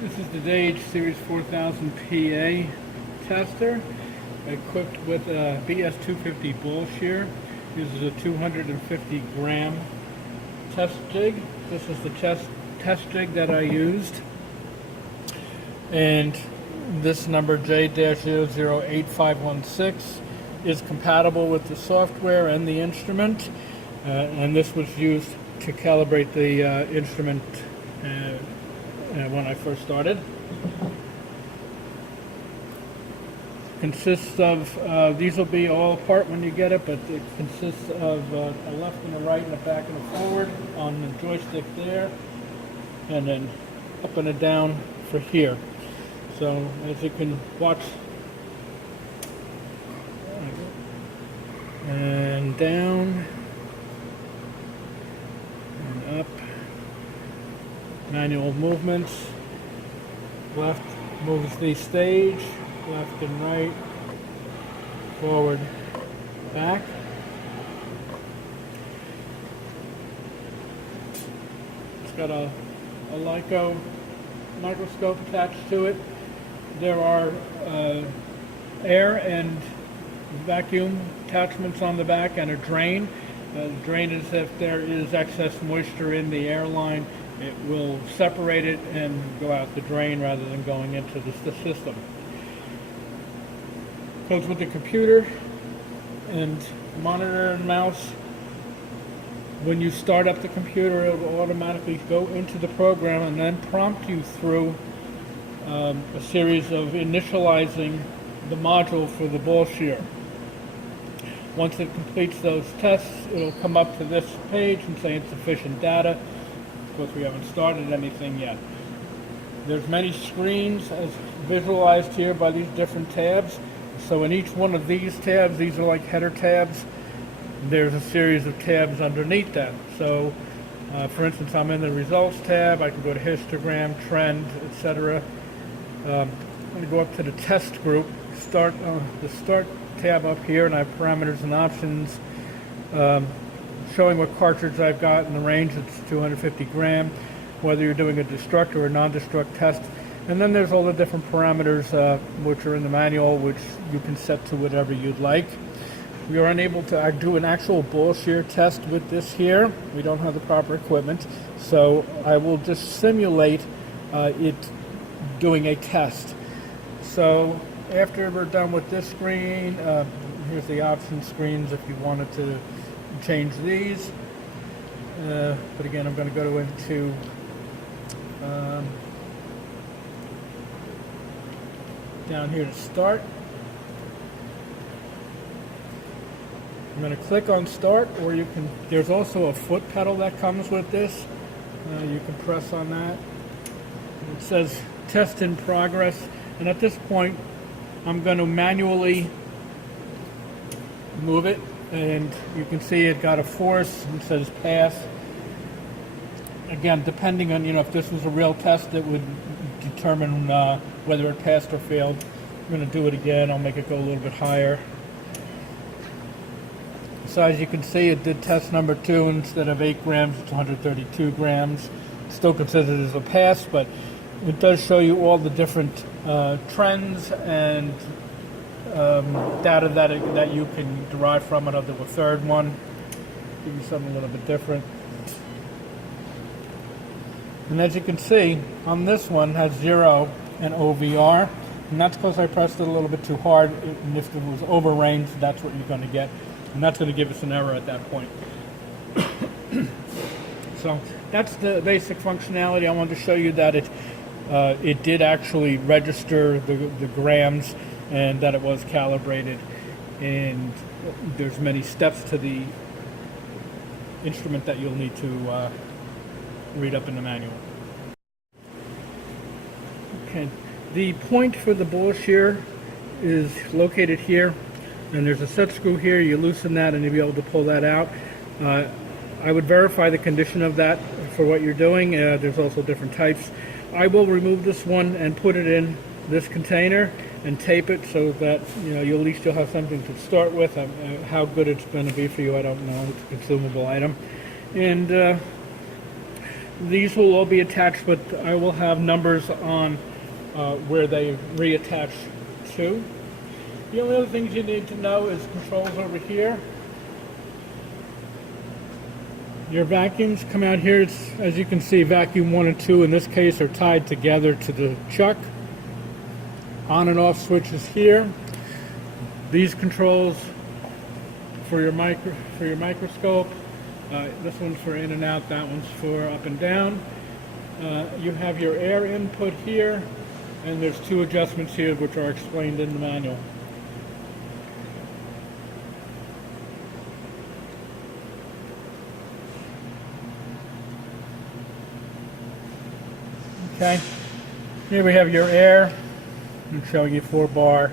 This is the Dage 4000PA tester, equipped with a BS250 bull shear. Uses a 250 gram test jig. This is the test jig that I used. And this number Dage 4000PA is compatible with the software and the instrument. And this was used to calibrate the instrument when I first started. Consists of, these will be all apart when you get it, but it consists of a left and a right and a back and a forward on the joystick there, and then up and a down for here. So as you can watch, and down, and up, manual movements. Left moves the stage, left and right, forward, back. It's got a Leica microscope attached to it. There are air and vacuum attachments on the back, and a drain. The drain is if there is excess moisture in the air line, it will separate it and go out the drain rather than going into the system. Goes with the computer and monitor and mouse. When you start up the computer, it will automatically go into the program and then prompt you through a series of initializing the module for the ball shear. Once it completes those tests, it'll come up to this page and say insufficient data. Of course, we haven't started anything yet. There's many screens as visualized here by these different tabs. So in each one of these tabs, these are like header tabs, there's a series of tabs underneath that. So for instance, I'm in the results tab. I can go to histogram, trend, etc. I'm going to go up to the test group, start the start tab up here, and I have parameters and options showing what cartridge I've got in the range. It's 250 gram, whether you're doing a destruct or a non-destruct test. And then there's all the different parameters which are in the manual, which you can set to whatever you'd like. We are unable to do an actual ball shear test with this here. We don't have the proper equipment, so I will just simulate it doing a test. So after we're done with this screen, here's the option screens if you wanted to change these. But again, I'm going to go into down here to start. I'm going to click on start, or you can, there's also a foot pedal that comes with this. You can press on that. It says test in progress, and at this point I'm going to manually move it, and you can see it got a force and says pass. Again, depending on, if this was a real test, it would determine whether it passed or failed. I'm going to do it again. I'll make it go a little bit higher. So as you can see, it did test number 2. Instead of 8 grams, it's 132 grams. It's still considered as a pass, but it does show you all the different trends and data that you can derive from it. I'll do a third one, give you something a little bit different. And as you can see, on this one has 0 and OVR, and that's because I pressed it a little bit too hard, and if it was over range, that's what you're going to get, and that's going to give us an error at that point. So that's the basic functionality. I wanted to show you that it did actually register the grams and that it was calibrated, and there's many steps to the instrument that you'll need to read up in the manual. Okay, the point for the ball shear is located here, and there's a set screw here. You loosen that and you'll be able to pull that out. I would verify the condition of that for what you're doing. There's also different types. I will remove this one and put it in this container and tape it so that at least you'll have something to start with. How good it's going to be for you, I don't know. It's a consumable item. And These will all be attached, but I will have numbers on where they reattach to. The only other things you need to know is controls over here. Your vacuums come out here. It's, as you can see, vacuum 1 and 2 in this case are tied together to the chuck. On and off switches here. These controls for your microscope. This one's for in and out, that one's for up and down. You have your air input here, and there's 2 adjustments here which are explained in the manual. Okay, here we have your air. I'm showing you 4-bar,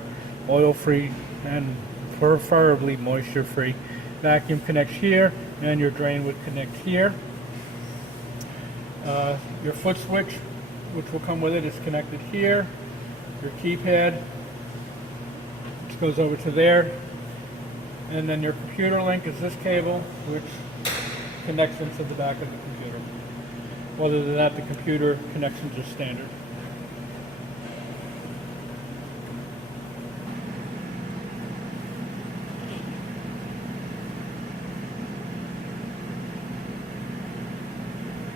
oil-free, and preferably moisture-free. Vacuum connects here, and your drain would connect here. Your foot switch, which will come with it, is connected here. Your keypad, which goes over to there. And then your computer link is this cable, which connects into the back of the computer. Other than that, the computer connections are standard.